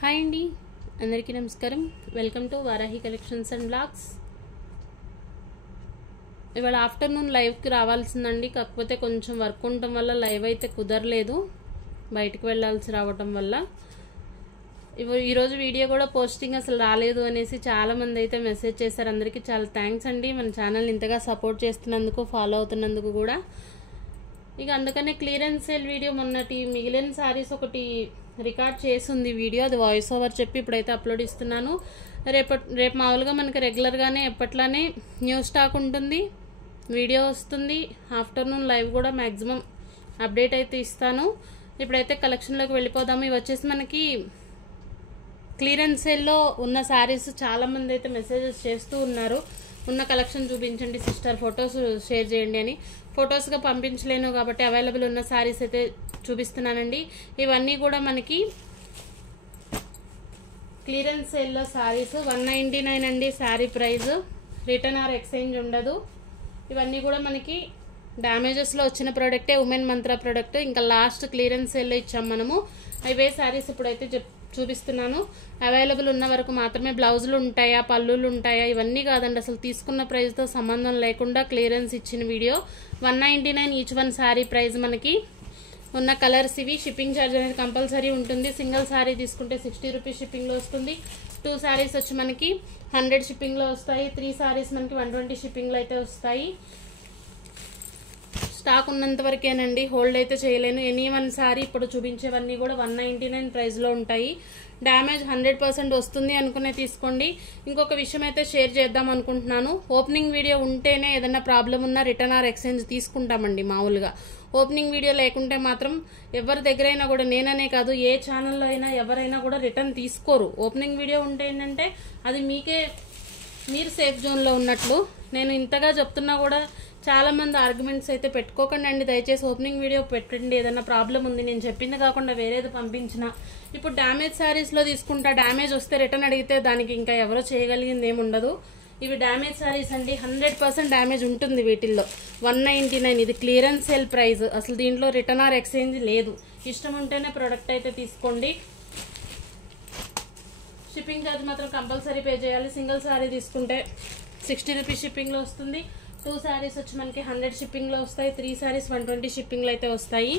Hi అండి, అందరికీ నమస్కారం. Welcome to Varahi collections and blogs. ఇవాళ ఆఫ్టర్నూన్ లైవ్కి రావాల్సిందండి, కాకపోతే కొంచెం వర్క్ ఉండటం వల్ల లైవ్ అయితే కుదరలేదు, బయటకు వెళ్ళాల్సి రావటం వల్ల. ఈరోజు వీడియో కూడా పోస్టింగ్ అసలు రాలేదు అనేసి చాలామంది అయితే మెసేజ్ చేశారు. అందరికీ చాలా థ్యాంక్స్ అండి, మన ఛానల్ ఇంతగా సపోర్ట్ చేస్తున్నందుకు, ఫాలో అవుతున్నందుకు కూడా. ఇక అందుకనే క్లియరెన్స్ సేల్ వీడియో మొన్నటి మిగిలిన శారీస్ ఒకటి రికార్డ్ చేసింది వీడియో, అది వాయిస్ ఓవర్ చెప్పి ఇప్పుడైతే అప్లోడ్ ఇస్తున్నాను. రేపు మామూలుగా మనకి రెగ్యులర్గానే ఎప్పట్లానే న్యూ స్టాక్ ఉంటుంది, వీడియో వస్తుంది, ఆఫ్టర్నూన్ లైవ్ కూడా మ్యాక్సిమం అప్డేట్ అయితే ఇస్తాను. ఇప్పుడైతే కలెక్షన్లోకి వెళ్ళిపోదాము. ఇవి వచ్చేసి మనకి క్లియరెన్స్ సేల్లో ఉన్న శారీస్ చాలామంది అయితే మెసేజెస్ చేస్తూ ఉన్నారు, ఉన్న కలెక్షన్ చూపించండి సిస్టర్, ఫొటోస్ షేర్ చేయండి అని. ఫొటోస్గా పంపించలేను కాబట్టి అవైలబుల్ ఉన్న శారీస్ అయితే చూపిస్తున్నానండి. ఇవన్నీ కూడా మనకి క్లియరెన్స్ సేల్లో శారీస్ 199 అండి sari price. Return or exchange ఉండదు. ఇవన్నీ కూడా మనకి డ్యామేజెస్లో వచ్చిన ప్రోడక్టే, ఉమెన్ మంత్ర ప్రోడక్ట్. ఇంకా లాస్ట్ క్లియరెన్స్ సేల్లో ఇచ్చాం మనము. అవే శారీస్ ఇప్పుడైతే చూపిస్తున్నాను. అవైలబుల్ ఉన్న వరకు మాత్రమే. బ్లౌజులు ఉంటాయా, పళ్ళులు ఉంటాయా, ఇవన్నీ కాదండి, అసలు తీసుకున్న ప్రైస్తో సంబంధం లేకుండా క్లియరెన్స్ ఇచ్చిన video. 199 each one sari price. మనకి ఉన్న కలర్స్ ఇవి. షిప్పింగ్ ఛార్జ్ అనేది కంపల్సరీ ఉంటుంది. సింగిల్ శారీ తీసుకుంటే 60 రూపీస్ షిప్పింగ్లో వస్తుంది. 2 శారీస్ వచ్చి మనకి 100 షిప్పింగ్లో వస్తాయి. 3 శారీస్ మనకి 120 షిప్పింగ్లో అయితే వస్తాయి. స్టాక్ ఉన్నంత వరకేనండి, హోల్డ్ అయితే చేయలేను. ఎనీ వన్ శారీ ఇప్పుడు చూపించేవన్నీ కూడా 199 ప్రైస్లో ఉంటాయి. డ్యామేజ్ 100% వస్తుంది అనుకునే తీసుకోండి. ఇంకొక విషయం అయితే షేర్ చేద్దాం అనుకుంటున్నాను. ఓపెనింగ్ వీడియో ఉంటేనే ఏదైనా ప్రాబ్లం ఉన్నా రిటర్న్ ఆర్ ఎక్స్చేంజ్ తీసుకుంటామండి మామూలుగా. ఓపెనింగ్ వీడియో లేకుంటే మాత్రం ఎవరి దగ్గరైనా కూడా, నేననే కాదు ఏ ఛానల్లో అయినా ఎవరైనా కూడా రిటర్న్ తీసుకోరు. ఓపెనింగ్ వీడియో ఉంటే ఏంటంటే అది మీరు సేఫ్ జోన్లో ఉన్నట్లు. నేను ఇంతగా చెప్తున్నా కూడా చాలామంది ఆర్గ్యుమెంట్స్ అయితే పెట్టుకోకండి అండి, దయచేసి ఓపెనింగ్ వీడియో పెట్టండి. ఏదైనా ప్రాబ్లం ఉంది, నేను చెప్పింది కాకుండా వేరేది పంపించిన. ఇప్పుడు డ్యామేజ్ శారీస్లో తీసుకుంటా, డ్యామేజ్ వస్తే రిటర్న్ అడిగితే దానికి ఇంకా ఎవరో చేయగలిగింది ఏమి ఉండదు. ఇవి డ్యామేజ్ శారీస్ అండి, 100% డ్యామేజ్ ఉంటుంది వీటిల్లో. 199 ఇది క్లియరెన్స్ సేల్ ప్రైస్. అసలు దీంట్లో రిటర్న్ ఆర్ ఎక్స్చేంజ్ లేదు. ఇష్టం ఉంటేనే ప్రోడక్ట్ అయితే తీసుకోండి. షిప్పింగ్ ఛార్జ్ మాత్రం కంపల్సరీ పే చేయాలి. సింగిల్ శారీ తీసుకుంటే 60 రూపీస్ షిప్పింగ్లో వస్తుంది. 2 శారీస్ వచ్చి మనకి 100 షిప్పింగ్లో వస్తాయి. 3 శారీస్ 120 షిప్పింగ్లో అయితే వస్తాయి.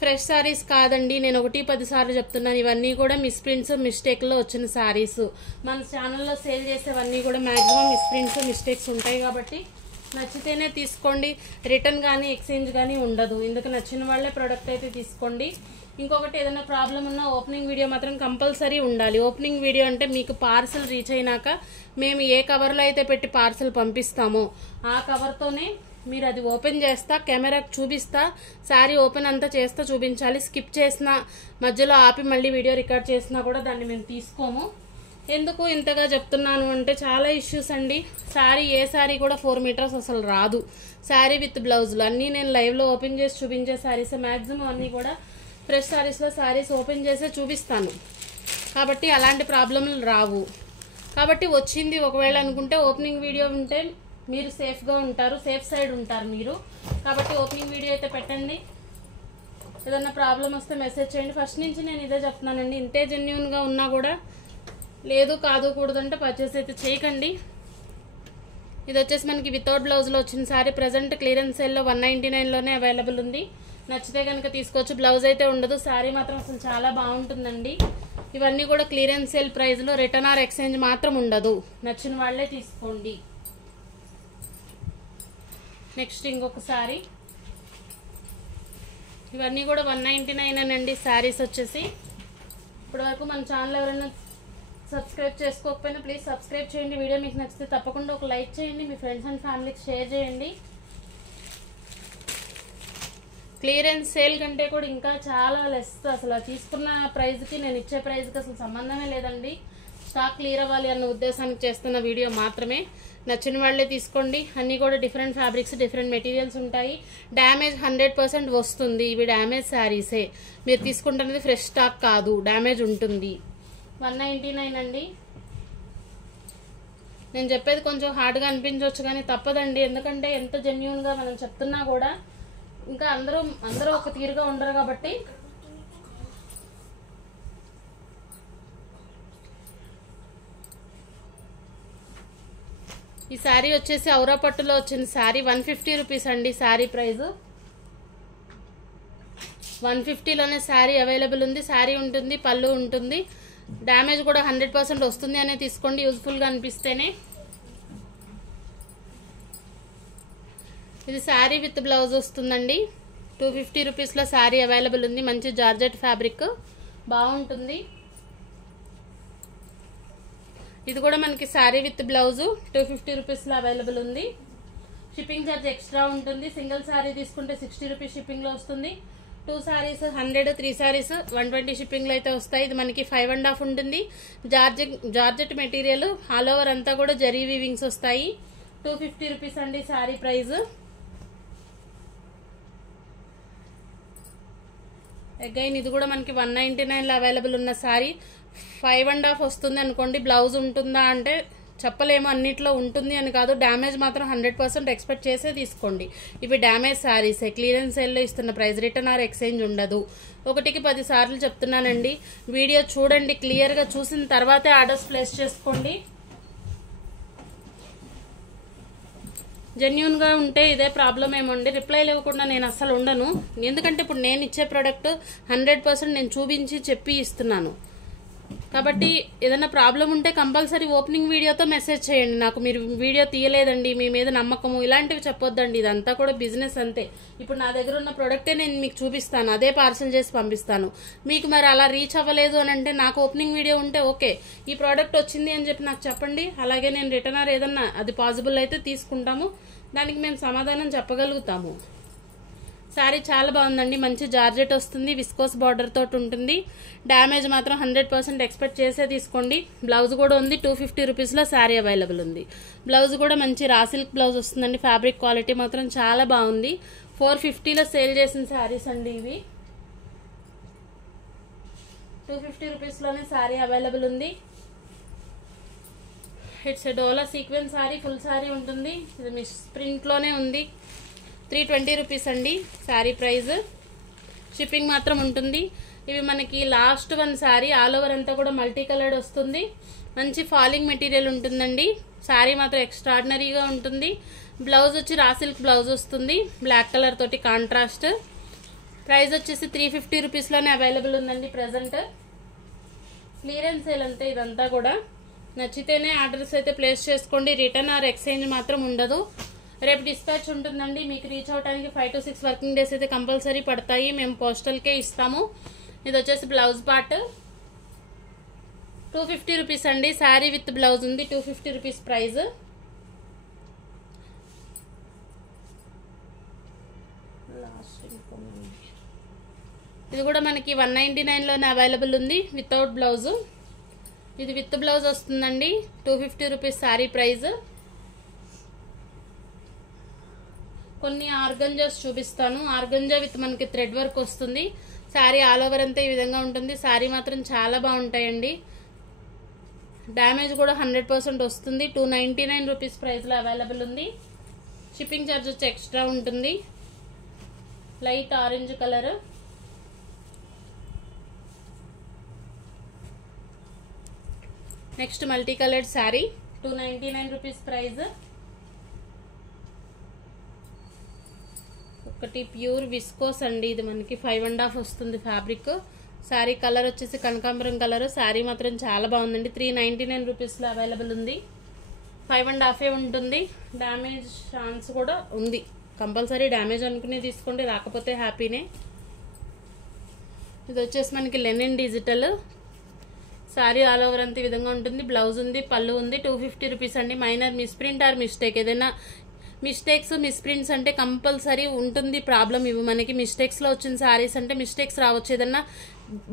ఫ్రెష్ శారీస్ కాదండి, నేను 1-10 సార్లు చెప్తున్నాను. ఇవన్నీ కూడా మిస్ప్రింట్స్, మిస్టేక్లో వచ్చిన శారీస్. మన ఛానల్లో సేల్ చేసేవన్నీ కూడా మ్యాక్సిమం మిస్ప్రింట్స్, మిస్టేక్స్ ఉంటాయి కాబట్టి నచ్చితేనే తీసుకోండి. రిటర్న్ కానీ ఎక్స్చేంజ్ కానీ ఉండదు. ఇందుకు నచ్చిన వాళ్ళే ప్రోడక్ట్ అయితే తీసుకోండి. ఇంకొకటి, ఏదైనా ప్రాబ్లం ఉన్నా ఓపెనింగ్ వీడియో మాత్రం కంపల్సరీ ఉండాలి. ఓపెనింగ్ వీడియో అంటే మీకు పార్సల్ రీచ్ అయినాక మేము ఏ కవర్లో అయితే పెట్టి పార్సల్ పంపిస్తామో ఆ కవర్తోనే మీరు అది ఓపెన్ చేస్తా, కెమెరాకు చూపిస్తా, శారీ ఓపెన్ అంతా చేస్తా చూపించాలి. స్కిప్ చేసిన, మధ్యలో ఆపి మళ్ళీ వీడియో రికార్డ్ చేసినా కూడా దాన్ని మేము తీసుకోము. ఎందుకు ఇంతగా చెప్తున్నాను అంటే చాలా ఇష్యూస్ అండి. శారీ ఏ శారీ కూడా 4 మీటర్స్ అసలు రాదు. శారీ విత్ బ్లౌజులు అన్నీ నేను లైవ్లో ఓపెన్ చేసి చూపించే శారీస్ మ్యాక్సిమం అన్నీ కూడా. ఫ్రెష్ శారీస్లో శారీస్ ఓపెన్ చేసే చూపిస్తాను కాబట్టి అలాంటి ప్రాబ్లమ్లు రావు. కాబట్టి వచ్చింది ఒకవేళ అనుకుంటే ఓపెనింగ్ వీడియో ఉంటే మీరు సేఫ్గా ఉంటారు, సేఫ్ సైడ్ ఉంటారు మీరు. కాబట్టి ఓపెనింగ్ వీడియో అయితే పెట్టండి. ఏదన్నా ప్రాబ్లం వస్తే మెసేజ్ చేయండి. ఫస్ట్ నుంచి నేను ఇదే చెప్తున్నానండి, ఇంతే జెన్యూన్గా ఉన్నా కూడా లేదు కాదు కూడదంటే పర్చేస్ అయితే చేయకండి. ఇది వచ్చేసి మనకి వితౌట్ బ్లౌజ్లో వచ్చిన శారీ. ప్రజెంట్ క్లియరెన్స్ సేల్లో 199లోనే అవైలబుల్ ఉంది. నచ్చితే కనుక తీసుకోవచ్చు. బ్లౌజ్ అయితే ఉండదు. శారీ మాత్రం అసలు చాలా బాగుంటుందండి. ఇవన్నీ కూడా క్లియరెన్స్ సేల్ ప్రైస్లో. రిటర్న్ ఆర్ ఎక్స్చేంజ్ మాత్రం ఉండదు. నచ్చిన వాళ్ళే తీసుకోండి. నెక్స్ట్ ఇంకొక శారీ. ఇవన్నీ కూడా 199 అండి శారీస్ వచ్చేసి. ఇప్పటివరకు మన ఛానల్ ఎవరైనా సబ్స్క్రైబ్ చేసుకోకపోయినా ప్లీజ్ సబ్స్క్రైబ్ చేయండి. వీడియో మీకు నచ్చితే తప్పకుండా ఒక లైక్ చేయండి. మీ ఫ్రెండ్స్ అండ్ ఫ్యామిలీకి షేర్ చేయండి. క్లియరెన్స్ సేల్ కంటే కూడా ఇంకా చాలా లెస్. అసలు తీసుకున్న ప్రైస్కి నేను ఇచ్చే ప్రైస్కి అసలు సంబంధమే లేదండి. స్టాక్ క్లియర్ అవ్వాలి అన్న ఉద్దేశానికి చేస్తున్న వీడియో మాత్రమే. నచ్చిన వాళ్ళే తీసుకోండి. అన్నీ కూడా డిఫరెంట్ ఫ్యాబ్రిక్స్, డిఫరెంట్ మెటీరియల్స్ ఉంటాయి. డ్యామేజ్ 100% వస్తుంది. ఇవి డ్యామేజ్ శారీసే. మీరు తీసుకుంటున్నది ఫ్రెష్ స్టాక్ కాదు, డ్యామేజ్ ఉంటుంది. 199 అండి. నేను చెప్పేది కొంచెం హార్డ్గా అనిపించవచ్చు కానీ తప్పదండి. ఎందుకంటే ఎంత జెన్యూన్గా మనం చెప్తున్నా కూడా ఇంకా అందరూ ఒక తీరుగా ఉండరు కాబట్టి ఈ శారీ వచ్చేసి ఔరా పట్టులో వచ్చిన శారీ 150 రూపీస్ అండి. శారీ ప్రైస్ 150లోనే శారీ అవైలబుల్ ఉంది. శారీ ఉంటుంది, పళ్ళు ఉంటుంది. డ్యామేజ్ కూడా 100% వస్తుంది అనే తీసుకోండి, యూజ్ఫుల్గా అనిపిస్తేనే. ఇది శారీ విత్ బ్లౌజ్ వస్తుందండి. 250 రూపీస్లో శారీ అవైలబుల్ ఉంది. మంచి జార్జెట్ ఫ్యాబ్రిక్ బాగుంటుంది. ఇది కూడా మనకి శారీ విత్ బ్లౌజ్ 250 రూపీస్లో అవైలబుల్ ఉంది. షిప్పింగ్ ఛార్జ్ ఎక్స్ట్రా ఉంటుంది. సింగిల్ శారీ తీసుకుంటే 60 రూపీస్ షిప్పింగ్లో వస్తుంది. 2 శారీస్ 100, 3 శారీస్ 120 షిప్పింగ్లో అయితే వస్తాయి. ఇది మనకి 5.5 ఉంటుంది. జార్జెట్ మెటీరియల్ ఆల్ ఓవర్ అంతా కూడా జరీ వీవింగ్స్ వస్తాయి. 250 రూపీస్ అండి శారీ ప్రైస్. అగైన్ ఇది కూడా మనకి 199లో అవైలబుల్ ఉన్న శారీ. 5.5 వస్తుంది అనుకోండి. బ్లౌజ్ ఉంటుందా అంటే చెప్పలేము, అన్నిట్లో ఉంటుంది అని కాదు. డ్యామేజ్ మాత్రం 100% ఎక్స్పెక్ట్ చేసే తీసుకోండి. ఇవి డ్యామేజ్ శారీసే, క్లియరెన్స్ సేల్లో ఇస్తున్న ప్రైస్. రిటర్న్ ఆర్ ఎక్స్చేంజ్ ఉండదు. 1కి 10 సార్లు చెప్తున్నానండి. వీడియో చూడండి, క్లియర్గా చూసిన తర్వాతే ఆర్డర్స్ ప్లేస్ చేసుకోండి. జెన్యూన్గా ఉంటే ఇదే ప్రాబ్లం ఏమండి, రిప్లై ఇవ్వకుండా నేను అస్సలు ఉండను. ఎందుకంటే ఇప్పుడు నేను ఇచ్చే ప్రోడక్ట్ 100% నేను చూపించి చెప్పి ఇస్తున్నాను. కాబట్టి ఏదైనా ప్రాబ్లం ఉంటే కంపల్సరీ ఓపెనింగ్ వీడియోతో మెసేజ్ చేయండి నాకు. మీరు వీడియో తీయలేదండి, మీ మీద నమ్మకము, ఇలాంటివి చెప్పొద్దండి. ఇదంతా కూడా బిజినెస్ అంతే. ఇప్పుడు నా దగ్గర ఉన్న ప్రోడక్టే నేను మీకు చూపిస్తాను, అదే పార్సల్ చేసి పంపిస్తాను. మీకు మరి అలా రీచ్ అవ్వలేదు అని అంటే నాకు ఓపెనింగ్ వీడియో ఉంటే ఓకే, ఈ ప్రోడక్ట్ వచ్చింది అని చెప్పి నాకు చెప్పండి. అలాగే నేను రిటర్న్ ఆర్ ఏదన్నా అది పాసిబుల్ అయితే తీసుకుంటాము, దానికి మేము సమాధానం చెప్పగలుగుతాము. శారీ చాలా బాగుందండి. మంచి జార్జెట్ వస్తుంది, విస్కోస్ బార్డర్ తోటి ఉంటుంది. డ్యామేజ్ మాత్రం 100% ఎక్స్పెక్ట్ చేసే తీసుకోండి. బ్లౌజ్ కూడా ఉంది. 250 రూపీస్లో శారీ అవైలబుల్ ఉంది. బ్లౌజ్ కూడా మంచి రా సిల్క్ బ్లౌజ్ వస్తుందండి. ఫ్యాబ్రిక్ క్వాలిటీ మాత్రం చాలా బాగుంది. 450లో సేల్ చేసిన శారీస్ అండి ఇవి. 250 రూపీస్లోనే శారీ అవైలబుల్ ఉంది. It's a dola sequence sari, full sari ఉంటుంది. ఇది మిస్ ప్రింట్లోనే ఉంది. 320 రూపీస్ అండి శారీ ప్రైస్. షిప్పింగ్ మాత్రం ఉంటుంది. ఇవి మనకి last one sari, all over అంతా కూడా మల్టీ కలర్డ్ వస్తుంది. మంచి ఫాలింగ్ మెటీరియల్ ఉంటుందండి. శారీ మాత్రం ఎక్స్ట్రాడినరీగా ఉంటుంది. బ్లౌజ్ వచ్చి రా సిల్క్ బ్లౌజ్ వస్తుంది, బ్లాక్ కలర్ తోటి కాంట్రాస్ట్. ప్రైస్ వచ్చేసి 350 రూపీస్లోనే అవైలబుల్ ఉందండి ప్రజెంట్. క్లియరెన్స్ సేల్ అంతే ఇదంతా కూడా. నచ్చితేనే ఆర్డర్స్ అయితే ప్లేస్ చేసుకోండి. రిటర్న్ ఆర్ ఎక్స్చేంజ్ మాత్రం ఉండదు. రేపు డిస్పాచ్ ఉంటుందండి. మీకు రీచ్ అవడానికి 5 to 6 వర్కింగ్ డేస్ అయితే కంపల్సరీ పడతాయి. మేము పోస్టల్కే ఇస్తాము. ఇది వచ్చేసి బ్లౌజ్ పార్ట్. 250 రూపీస్ అండి. శారీ విత్ బ్లౌజ్ ఉంది. 250 రూపీస్ ప్రైస్. ఇది కూడా మనకి 199లోనే అవైలబుల్ ఉంది వితౌట్ బ్లౌజ్. ఇది విత్ బ్లౌజ్ వస్తుందండి. 250 రూపీస్ శారీ ప్రైస్. కొన్ని ఆర్గంజాస్ చూపిస్తాను. ఆర్గంజా విత్ మనకి థ్రెడ్ వర్క్ వస్తుంది. శారీ ఆల్ ఓవర్ అంతా ఈ విధంగా ఉంటుంది. శారీ మాత్రం చాలా బాగుంటాయండి. డ్యామేజ్ కూడా 100% వస్తుంది. 299 రూపీస్ ప్రైస్లో అవైలబుల్ ఉంది. షిప్పింగ్ ఛార్జ్ వచ్చి ఎక్స్ట్రా ఉంటుంది. Light orange colour. Next multi coloured sari. 299 rupees price. ఒకటి ప్యూర్ విస్కోస్ అండి. ఇది మనకి 5.5 వస్తుంది ఫ్యాబ్రిక్. శారీ కలర్ వచ్చేసి కనకాంబరం కలర్. శారీ మాత్రం చాలా బాగుందండి. 399 రూపీస్లో అవైలబుల్ ఉంది. 5.5 ఉంటుంది. డ్యామేజ్ ఛాన్స్ కూడా ఉంది. కంపల్సరీ డ్యామేజ్ అనుకునే తీసుకోండి, రాకపోతే హ్యాపీనే. ఇది వచ్చేసి మనకి Lenin digital. Sari all over అంతా ఈ విధంగా ఉంటుంది. బ్లౌజ్ ఉంది, పళ్ళు ఉంది. 250 రూపీస్ అండి. మైనర్ మిస్ప్రింట్ ఆర్ మిస్టేక్, ఏదైనా మిస్టేక్స్ మిస్ప్రింట్స్ అంటే కంపల్సరీ ఉంటుంది ప్రాబ్లం. ఇవి మనకి మిస్టేక్స్లో వచ్చిన శారీస్ అంటే మిస్టేక్స్ రావచ్చు. ఏదన్నా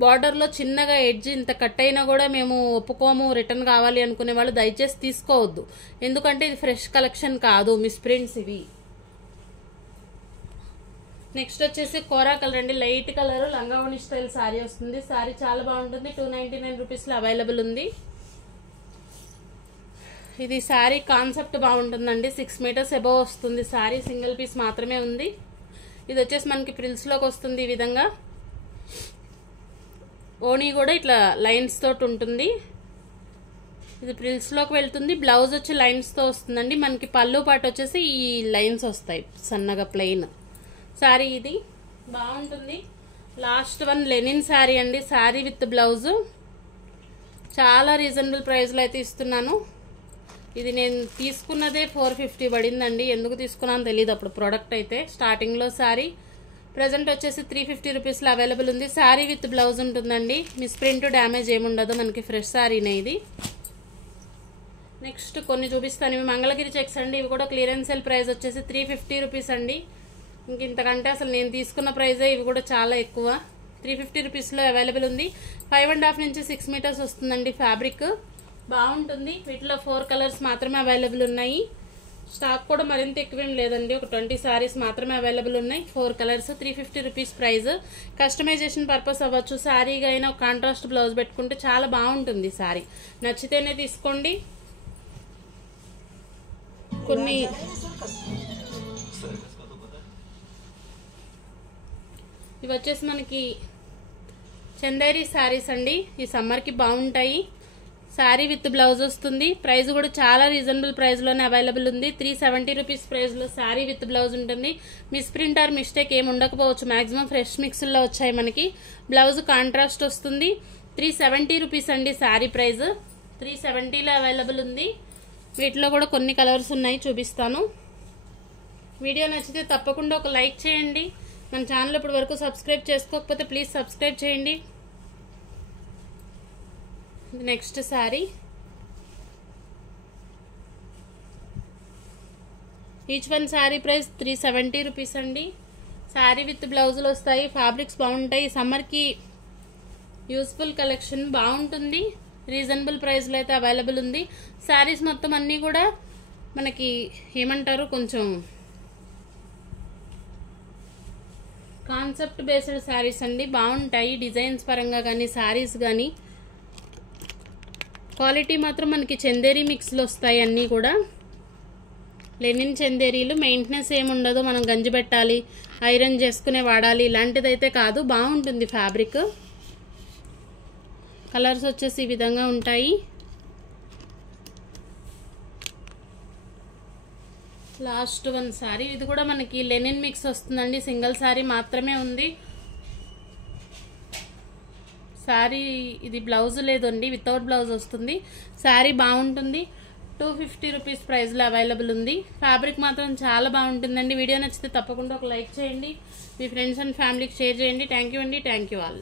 బార్డర్లో చిన్నగా ఎడ్జ్ ఇంత కట్ అయినా కూడా మేము ఒప్పుకోము, రిటర్న్ కావాలి అనుకునే వాళ్ళు దయచేసి తీసుకోవద్దు. ఎందుకంటే ఇది ఫ్రెష్ కలెక్షన్ కాదు, మిస్ప్రింట్స్ ఇవి. నెక్స్ట్ వచ్చేసి కోరా కలర్ అండి. లైట్ కలర్ లంగావణి స్టైల్ శారీ వస్తుంది. శారీ చాలా బాగుంటుంది. 299 రూపీస్లో అవైలబుల్ ఉంది. ఇది శారీ కాన్సెప్ట్ బాగుంటుందండి. 6 మీటర్స్ అబవ్ వస్తుంది. శారీ సింగిల్ పీస్ మాత్రమే ఉంది. ఇది వచ్చేసి మనకి ప్రిల్స్లోకి వస్తుంది ఈ విధంగా. ఓణీ కూడా ఇట్లా లైన్స్ తోటి ఉంటుంది. ఇది ప్రిల్స్లోకి వెళ్తుంది. బ్లౌజ్ వచ్చి లైన్స్తో వస్తుందండి. మనకి పళ్ళు పాటు వచ్చేసి ఈ లైన్స్ వస్తాయి సన్నగా ప్లెయిన్. శారీ ఇది బాగుంటుంది. లాస్ట్ వన్ లెనిన్ శారీ అండి. శారీ విత్ బ్లౌజు చాలా రీజనబుల్ ప్రైస్లో అయితే ఇస్తున్నాను. ఇది నేను తీసుకున్నదే 450 పడిందండి. ఎందుకు తీసుకున్నాను తెలియదు అప్పుడు ప్రోడక్ట్ అయితే. స్టార్టింగ్లో శారీ ప్రజెంట్ వచ్చేసి 350 రూపీస్లో అవైలబుల్ ఉంది. శారీ విత్ బ్లౌజ్ ఉంటుందండి. మిస్ప్రింట్ డ్యామేజ్ ఏముండదు. మనకి ఫ్రెష్ శారీనే ఇది. నెక్స్ట్ కొన్ని చూపిస్తాను. ఇవి మంగళగిరి చెక్స్ అండి. ఇవి కూడా క్లియరెన్స్ సేల్ ప్రైస్ వచ్చేసి 350 రూపీస్ అండి. ఇంతకంటే అసలు నేను తీసుకున్న ప్రైజే. ఇవి కూడా చాలా ఎక్కువ. 350 రూపీస్లో అవైలబుల్ ఉంది. 5.5 నుంచి 6 మీటర్స్ వస్తుందండి. ఫ్యాబ్రిక్ బాగుంటుంది. వీటిలో 4 కలర్స్ మాత్రమే అవైలబుల్ ఉన్నాయి. స్టాక్ కూడా మరింత ఎక్కువేం లేదండి. ఒక 20 సారీస్ మాత్రమే అవైలబుల్ ఉన్నాయి. 4 colours 350 rupees price. Customisation purpose అవ్వచ్చు. శారీగా అయినా కాంట్రాస్ట్ బ్లౌజ్ పెట్టుకుంటే చాలా బాగుంటుంది శారీ. నచ్చితేనే తీసుకోండి. కొన్ని ఇవి వచ్చేసి మనకి చందేరి శారీస్ అండి. ఈ సమ్మర్కి బాగుంటాయి. శారీ విత్ బ్లౌజ్ వస్తుంది. ప్రైస్ కూడా చాలా రీజనబుల్ ప్రైస్లోనే అవైలబుల్ ఉంది. 370 రూపీస్ ప్రైస్లో శారీ విత్ బ్లౌజ్ ఉంటుంది. మిస్ప్రింట్ ఆర్ మిస్టేక్ ఏమి ఉండకపోవచ్చు. మ్యాక్సిమం ఫ్రెష్ మిక్స్లో వచ్చాయి మనకి. బ్లౌజ్ కాంట్రాస్ట్ వస్తుంది. 370 రూపీస్ అండి శారీ ప్రైస్. 370లో అవైలబుల్ ఉంది. వీటిలో కూడా కొన్ని కలర్స్ ఉన్నాయి, చూపిస్తాను. వీడియో నచ్చితే తప్పకుండా ఒక లైక్ చేయండి. మన ఛానల్ ఇప్పటి వరకు సబ్స్క్రైబ్ చేసుకోకపోతే ప్లీజ్ సబ్స్క్రైబ్ చేయండి. Next sari each one sari price 370 rupees అండి. శారీ విత్ బ్లౌజులు వస్తాయి. ఫ్యాబ్రిక్స్ బాగుంటాయి. సమ్మర్కి యూస్ఫుల్ కలెక్షన్ బాగుంటుంది. రీజనబుల్ ప్రైస్లో అయితే అవైలబుల్ ఉంది. శారీస్ మొత్తం అన్నీ కూడా మనకి ఏమంటారు, కొంచెం కాన్సెప్ట్ బేస్డ్ శారీస్ అండి. బాగుంటాయి డిజైన్స్ పరంగా కానీ శారీస్ కానీ. క్వాలిటీ మాత్రం మనకి చందేరి మిక్స్లో వస్తాయి అన్నీ కూడా. లెనిన్ చందేరీలు. మెయింటెనెన్స్ ఏముండదు. మనం గంజి పెట్టాలి, ఐరన్ చేసుకునే వాడాలి ఇలాంటిదైతే కాదు. బాగుంటుంది ఫ్యాబ్రిక్. కలర్స్ వచ్చేసి ఈ విధంగా ఉంటాయి. Last one sari. ఇది కూడా మనకి లెనిన్ మిక్స్ వస్తుందండి. సింగిల్ శారీ మాత్రమే ఉంది. శారీ ఇది బ్లౌజ్ లేదండి, వితౌట్ బ్లౌజ్ వస్తుంది. శారీ బాగుంటుంది. 250 రూపీస్ ప్రైస్లో అవైలబుల్ ఉంది. ఫ్యాబ్రిక్ మాత్రం చాలా బాగుంటుందండి. వీడియో నచ్చితే తప్పకుండా ఒక లైక్ చేయండి. మీ ఫ్రెండ్స్ అండ్ ఫ్యామిలీకి షేర్ చేయండి. థ్యాంక్ యూ అండి. Thank you all.